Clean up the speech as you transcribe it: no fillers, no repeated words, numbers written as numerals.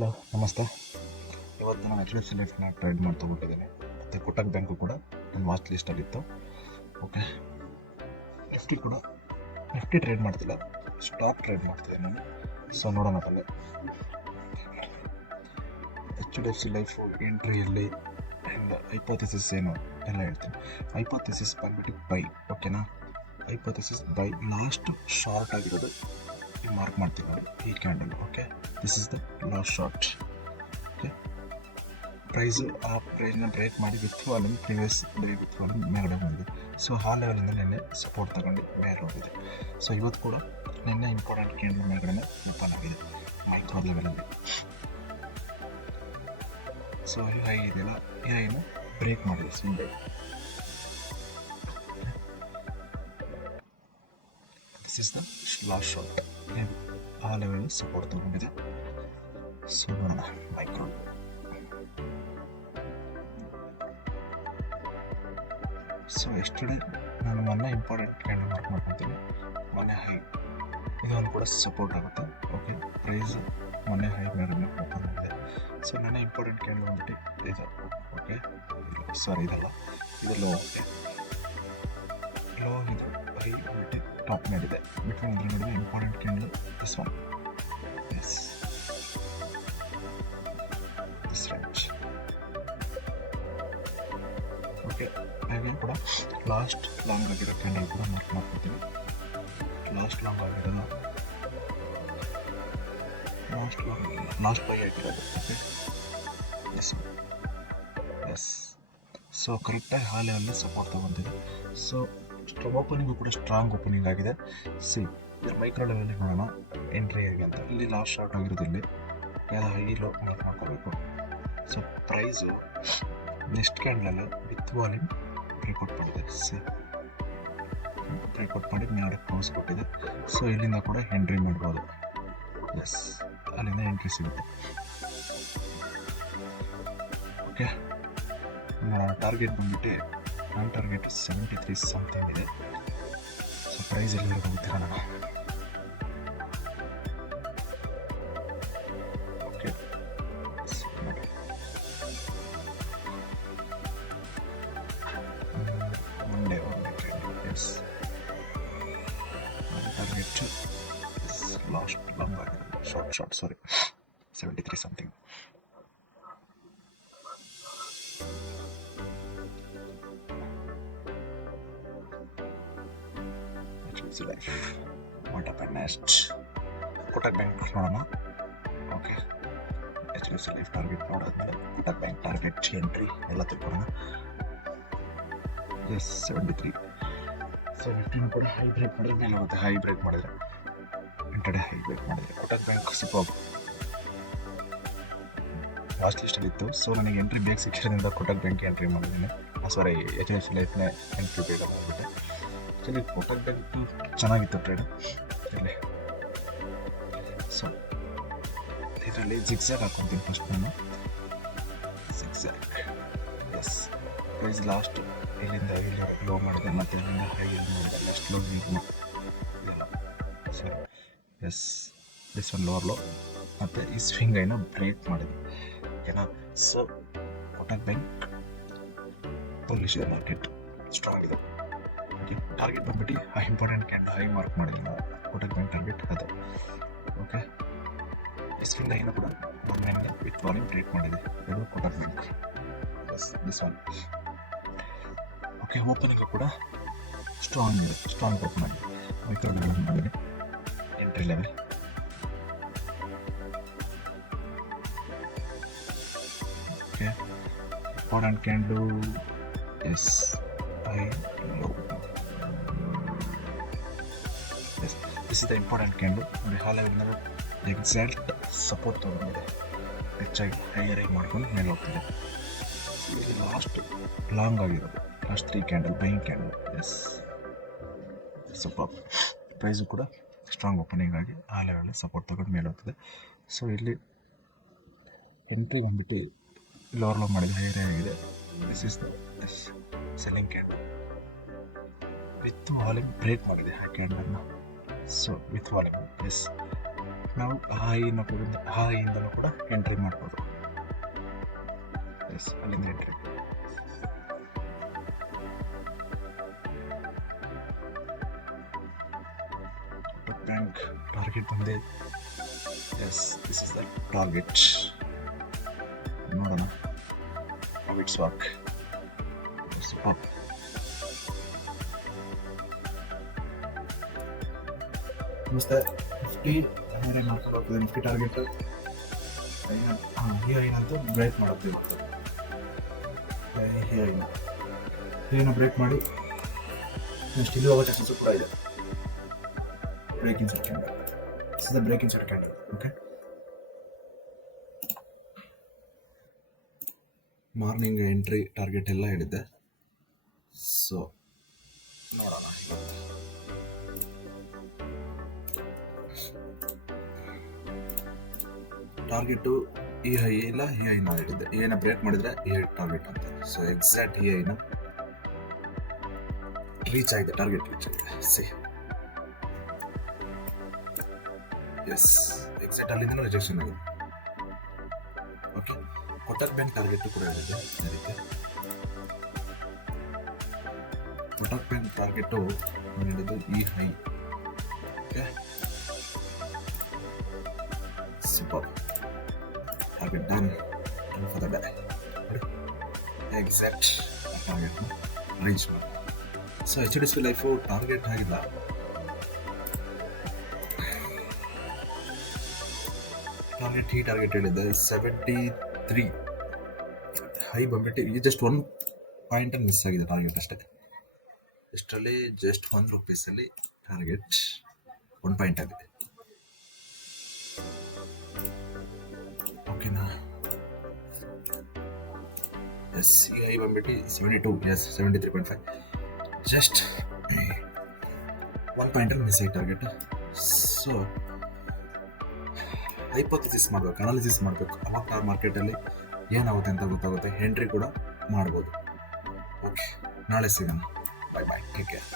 Hello, ನಮಸ್ತೆ. ಇವತ್ತು ನಾನು ಎಚ್ ಡಿ ಎಫ್ ಸಿ ಲೈಫ್ನ ಟ್ರೇಡ್ ಮಾಡಿ ತೊಗೊಂಡಿದ್ದೇನೆ. ಮತ್ತು ಕೋಟಕ್ ಬ್ಯಾಂಕು ಕೂಡ ನನ್ನ ವಾಚ್ ಲಿಸ್ಟಲ್ಲಿತ್ತು. ಓಕೆ, ನಿಫ್ಟಿ ಕೂಡ ನಿಫ್ಟಿ ಟ್ರೇಡ್ ಮಾಡ್ತಿಲ್ಲ, ಸ್ಟಾಕ್ ಟ್ರೇಡ್ ಮಾಡ್ತಿದ್ದೆ ನಾನು. ಸೊ ನೋಡೋಣ ಬಲ್ಲೆ H D F C life ಎಂಟ್ರಿಯಲ್ಲಿ ಆ್ಯಂಡ್ ಹೈಪೋಥೆಸಿಸ್ ಏನು ಎಲ್ಲ ಹೇಳ್ತೀನಿ. ಹೈಪೋಥೆಸಿಸ್ ಬಂದ್ಬಿಟ್ಟು ಬೈ, ಓಕೆನಾ. ಹೈಪೋಥೆಸಿಸ್ ಬೈ, ಲಾಸ್ಟ್ ಶಾರ್ಟ್ ಆಗಿರೋದು ಮಾರ್ಕ್ ಮಾಡ್ತೀನಿ ನೋಡಿ, ಈ candle. Okay, this is the last short. Okay, price ಆ ಪ್ರೈಸ್ನ ಬ್ರೇಕ್ ಮಾಡಿ with volume previous day with volume ಮೇಲ್ಗಡೆ ಬಂದಿದೆ. ಸೊ ಆ ಲೆವೆಲಿಂದ ನಿನ್ನೆ ಸಪೋರ್ಟ್ ತಗೊಂಡು ಮೇಲೆ ಹೋಗಿದೆ. ಸೊ ಇವತ್ತು ಕೂಡ ನಿನ್ನೆ ಇಂಪಾರ್ಟೆಂಟ್ ಕ್ಯಾಂಡಲ್ ಮೇಲ್ಗಡೆ ಓಪನ್ ಆಗಿದೆ ಮೈಕ್ರೋ ಲೆವೆಲಲ್ಲಿ. ಸೊ ಈ ಹೈ ಇದೆಯಲ್ಲ, ಈ ಹೈನ ಬ್ರೇಕ್ ಮಾಡಿದೆ single. This is the last short. ಆ ಲೆವೆಲ್ ಸಪೋರ್ಟ್ ತಗೊಂಡಿದೆ. ಸೊ ನೋಡೋಣ ಮೈಕ್ರೋ. ಸೊ ಎಸ್ಟರ್ಡೇ ನಾನು ಮೊನ್ನೆ ಇಂಪಾರ್ಟೆಂಟ್ ಕ್ಯಾಂಡಲ್ ಮಾರ್ಕ್ ಮಾಡ್ಕೊತೀನಿ. ಮೊನ್ನೆ ಹೈ ಇದೊಂದು ಕೂಡ ಸಪೋರ್ಟ್ ಆಗುತ್ತೆ. ಓಕೆ, ಪ್ರೈಸ್ ಮೊನ್ನೆ ಹೈ ಮೇಲೆ ಓಪನ್ ಆಗಿದೆ. ಸೊ ನನ್ನ ಇಂಪಾರ್ಟೆಂಟ್ ಕ್ಯಾಂಡಲ್ ಬಂದ್ಬಿಟ್ಟು ಇದು. ಓಕೆ, ಸಾರಿ ಇದಲ್ಲ, ಇದು ಲೋ. ಓಕೆ, ಲೋ ಇದು ಹೈ ಬಂದ್ಬಿಟ್ಟು ಟಾಪ್ ಮೇಲಿದೆ. ಬಿಟ್ವೀನ್ ಇದ್ರ ನಡುವೆ important candle this one. Yes, this range. Okay, ಹಾಗೆ ಕೂಡ ಲಾಸ್ಟ್ ಲಾಂಗ್ ಆಗಿರೋ ಕ್ಯಾಂಡಲ್ ಕೂಡ ಮಾರ್ಕ್ ಮಾಡ್ಕೊತೀನಿ. ಲಾಸ್ಟ್ ಲಾಂಗ್ ಆಗಿರೋದು, ಲಾಸ್ಟ್ ಬೈ ಆಗಿರೋದು. Okay, yes yes. ಸೊ ಕರೆಕ್ಟಾಗಿ ಆ ಲೆವೆಲ್ಲಿ ಸಪೋರ್ಟ್ ತೊಗೊತಿದೆ. ಸೊ ಓಪನಿಂಗು ಕೂಡ ಸ್ಟ್ರಾಂಗ್ ಓಪನಿಂಗ್ ಆಗಿದೆ. ಸಿ ಇದ್ರ ಮೈಕ್ರೋ ಲೆವೆಲ್ಲಿ ನೋಡೋಣ ಎಂಟ್ರಿ ಆಗಿ ಅಂತ. ಇಲ್ಲಿ ಲಾಸ್ಟ್ ಶಾರ್ಟ್ ಆಗಿರೋದು, ಇಲ್ಲಿ ಯಾವ್ದು ಹೈ ಲೋ ಮಾರ್ಕ್ ಮಾಡ್ಕೋಬೇಕು. ಸೊ ಪ್ರೈಸು ನೆಕ್ಸ್ಟ್ ಕ್ಯಾಂಡಲಲ್ಲಿ ವಿತ್ ವಾಲ್ಯೂಮ್ ಬ್ರೇಕ್ಔಟ್ ಮಾಡಿದೆ. ಸಿ ಬ್ರೇಕ್ಔಟ್ ಮಾಡಿ ಮೇಲೆ ಕ್ಲೋಸ್ ಕೊಟ್ಟಿದೆ. ಸೊ ಇಲ್ಲಿಂದ ಕೂಡ ಎಂಟ್ರಿ ಮಾಡ್ಬೋದು. ಎಸ್, ಅಲ್ಲಿಂದ ಎಂಟ್ರಿ ಸಿಗುತ್ತೆ. ಓಕೆ, ಟಾರ್ಗೆಟ್ ಬಂದ್ಬಿಟ್ಟು ನನ್ನ ಟಾರ್ಗೆಟ್ 73 ಸಮಥಿಂಗ್ ಇದೆ. ಸೊ ಪ್ರೈಸ್ ಎಲ್ಲಿವರೆಗೂ ಹೋಗ್ತೀರಾ ನಾನು. Okay, one day yes, target last long ಆಗಿದೆ, short sorry 73 something. Life what happen next? Kotak bank ನೋಡೋಣ. Okay, H D F C life target ನೋಡಾದ್ಮೇಲೆ ಕೋಟಕ್ ಬ್ಯಾಂಕ್ ಟಾರ್ಗೆಟ್ ಎಂಟ್ರಿ ಎಲ್ಲ ತಿಳ್ಕೊಳ್ಳೋಣ. ಎಸ್, 73. ಸೊ ನಿಫ್ಟಿನೂ ಕೂಡ ಹೈ ಬ್ರೇಕ್ ಮಾಡಿದ್ರೆ ಮೇಲೆ ಹೋಗುತ್ತೆ. ಹೈ ಬ್ರೇಕ್ ಮಾಡಿದ್ರೆ ಇಂಟರ್ಡೇ ಹೈ ಬ್ರೇಕ್ ಮಾಡಿದ್ರೆ ಕೋಟಕ್ ಬ್ಯಾಂಕ್ ಸಿಕ್ಕೋದು ಲಾಸ್ಟ್ ಲಿಸ್ಟಲ್ಲಿತ್ತು. ಸೊ ನನಗೆ ಎಂಟ್ರಿ ಬೇಗ ಸಿಕ್ಕಿರೋದ್ರಿಂದ ಕೋಟಕ್ ಬ್ಯಾಂಕ್ ಎಂಟ್ರಿ ಮಾಡಿದ್ದೀನಿ. Sorry, H D F C ಲೈಫ್ನ ಎಂಟ್ರಿ ಬೇಗ ಮಾಡಿಬಿಟ್ಟೆ. ಆ್ಯಕ್ಚುಲಿ ಕೋಟಕ್ ಬ್ಯಾಂಕ್ ಚೆನ್ನಾಗಿತ್ತು ಟ್ರೇಡ್ ಇಲ್ಲಿ. ಸೊ ಇದರಲ್ಲಿ ಜಿಗ್ಸಾಗ್ ಹಾಕ್ಕೊತೀನಿ ಫಸ್ಟ್ ನಾನು. ಜಿಗ್ಸಾಗ್, ಎಸ್. ಪ್ರೈಸ್ ಲಾಸ್ಟ್ ಇಲ್ಲಿಂದ ಇಲ್ಲಿ ಲೋ ಮಾಡಿದೆ, ಮತ್ತು ಇಲ್ಲಿಂದ ಹೈ ಇಲ್ಲಿ ಮಾಡಿದೆ, ಲಾಸ್ಟ್ ಲೋ ಇದೆಲ್ಲ. ಸರಿ, yes, this one lower low, ಮತ್ತು ಈ ಸ್ವಿಂಗ್ ಐನ ಬ್ರೇಕ್ ಮಾಡಿದೆ. ಓಕೆನಾ. ಸೊ ಕೋಟಕ್ ಬ್ಯಾಂಕ್ ಪಬ್ಲಿಷ್ ಇದೆ, ಮಾರ್ಕೆಟ್ ಸ್ಟ್ರಾಂಗ್ ಇದೆ. ಟಾರ್ಗೆಟ್ ಬಂದ್ಬಿಟ್ಟು ಆ ಇಂಪಾರ್ಟೆಂಟ್ ಕ್ಯಾಂಡಲ್ ಹೈ ಮಾರ್ಕ್ ಮಾಡಿದ್ವಿ ನಾವು. ಕೋಟಕ್ ಬ್ಯಾಂಕ್ ಟಾರ್ಗೆಟ್ ಅದು. ಓಕೆ, ಸ್ವಿಂಗ್ ಐನ ಕೂಡ ಒನ್ ವಿತ್ ವಾಲ್ಯೂಮ್ ಬ್ರೇಕ್ ಮಾಡಿದೆ, ಅದು Kotak bank. Yes, this one. Okay, opening ಕೂಡ ಸ್ಟ್ರಾಂಗ್ ಇದೆ, ಸ್ಟ್ರಾಂಗ್ ಓಪನ್ ಆಗಿದೆ. ಮೈಕ್ರೋ ಲೆವೆಲ್ ಮಾಡಿದೆ, entry level. Okay, important candle yes high low. This is the important candle. ನೋಡಿ, ಆ ಲೆವೆಲ್ನಾಗ ಎಕ್ಸಾಕ್ಟ್ ಸಪೋರ್ಟ್ ತೊಗೊಂಡಿದೆ, ಹೆಚ್ಚಾಗಿ ಹೈಯರ್ ಆಗಿ ಮಾಡ್ಕೊಂಡು ಮೇಲೆ ಹೋಗ್ತಿದೆ. ಇಲ್ಲಿ ಲಾಸ್ಟ್ ಲಾಂಗ್ ಆಗಿರೋದು, last 3 candle buying candle. Yes, support. Price ಕೂಡ ಸ್ಟ್ರಾಂಗ್ ಓಪನಿಂಗ್ ಆಗಿ ಆ ಲೆವೆಲ್ ಸಪೋರ್ಟ್ ತೊಗೊಂಡು ಮೇಲೆ ಹೋಗ್ತದೆ. ಸೊ ಇಲ್ಲಿ ಎಂಟ್ರಿ ಬಂದ್ಬಿಟ್ಟು ಲೋವರ್ ಲೋ ಮಾಡಿದೆ, ಹೈಯರ್ ಆಗಿದೆ. This is the selling candle with volume break ಮಾಡಿದೆ ಆ ಕ್ಯಾಂಡಲ್ನ. ಸೊ ವಿತ್ ವಾಲ್ಯೂಮ್, ಎಸ್, ನಾವು ಹಾಯಿನ ಕೂಡ ಹಾಯಿಂದನೂ ಕೂಡ ಎಂಟ್ರಿ ಮಾಡ್ಬೋದು. ಎಸ್, ಅಲ್ಲಿಂದ ಎಂಟ್ರಿ. ಬ್ಯಾಂಕ್ ಟಾರ್ಗೆಟ್ ಬಂದೆ. Yes, this is the target. ನೋಡೋಣ how it's work. Super. ನಮಸ್ತೆ. ನಿಫ್ಟಿ ಏನೇ ಮಾಡ್ಕೊಳ್ಳೋದು, ನಿಫ್ಟಿ ಟಾರ್ಗೆಟ್ ಈ ಐನಂತೂ ಬ್ರೇಕ್ ಮಾಡೋದು ಇವತ್ತು. ಈ ಐನ ಬ್ರೇಕ್ ಮಾಡಿ ನೆಕ್ಸ್ಟ್ ಇಲ್ಲಿ ಹೋಗೋ ಚಾನ್ಸಸ್ ಕೂಡ ಇದೆ. Break in second, break in second. Okay, morning entry target ಎಲ್ಲ ಹೇಳಿದ್ದೆ. ಸೊ ನೋಡೋಣ. ಟಾರ್ಗೆಟು ಈ ಹೈ ಇಲ್ಲ, ಈ ಐನ ಹೇಳಿದ್ದೆ. ಈ ಐನ ಬ್ರೇಕ್ ಮಾಡಿದ್ರೆ ಈ ಐ ಟಾರ್ಗೆಟ್ ಅಂತ. ಸೊ ಎಕ್ಸಾಕ್ಟ್ ಈ ಐನ ರೀಚ್ ಆಗಿದೆ, ಟಾರ್ಗೆಟ್ ರೀಚ್ ಆಗಿದೆ. ಸಿ, ಎಸ್, ಎಕ್ಸಾಕ್ಟ್ ಅಲ್ಲಿಂದ ರಿಜೆಕ್ಷನ್ ಆಗಿದೆ. ಓಕೆ, ಕೊಟಕ್ ಬ್ಯಾಂಕ್ ಟಾರ್ಗೆಟ್ ಕೂಡ ಹೇಳಿದೆ. ಅದಕ್ಕೆ ಕೊಟಕ್ ಬ್ಯಾಂಕ್ ಟಾರ್ಗೆಟು ಹೇಳಿದ್ದು ಈ high. Okay, super. Target done for the day. Exact ಟಾರ್ಗೆಟ್ನ ರೀಚ್ ಮಾಡಿ. ಸೊ HDFC ಲೈಫು ಟಾರ್ಗೆಟ್ ಆಗಿಲ್ಲ. ಟಾರ್ಗೆಟ್ ಈ ಟಾರ್ಗೆಟ್ ಹೇಳಿದ್ದೆ 73. ಹೈ ಬಂದ್ಬಿಟ್ಟು ಈ ಜಸ್ಟ್ 1 ಪಾಯಿಂಟ್ ಮಿಸ್ ಆಗಿದೆ ಟಾರ್ಗೆಟ್ ಅಷ್ಟೇ. ಇಷ್ಟರಲ್ಲಿ ಜಸ್ಟ್ ₹1 ಟಾರ್ಗೆಟ್ 1 ಪಾಯಿಂಟ್ ಆಗಿದೆ. ಓಕೆನಾ? ಎಸ್, ಈ ಹೈ ಬಂದ್ಬಿಟ್ಟು 72. ಎಸ್, 73.5. ಜಸ್ಟ್ 1 ಪಾಯಿಂಟ್ ಮಿಸ್ ಆಗಿ ಟಾರ್ಗೆಟ್. ಸೊ ಹೈಪೋಥಿಸಿಸ್ ಮಾಡಬೇಕು, ಅನಾಲಿಸಿಸ್ ಮಾಡಬೇಕು. ಅವಾಗ ಮಾರ್ಕೆಟಲ್ಲಿ ಏನಾಗುತ್ತೆ ಅಂತ ಗೊತ್ತಾಗುತ್ತೆ. ಎಂಟ್ರಿ ಕೂಡ ಮಾಡ್ಬೋದು. ಓಕೆ, ನಾಳೆ ಸಿಗೋಣ. ಬಾಯ್ ಬಾಯ್, ಟೇಕ್ ಕೇರ್.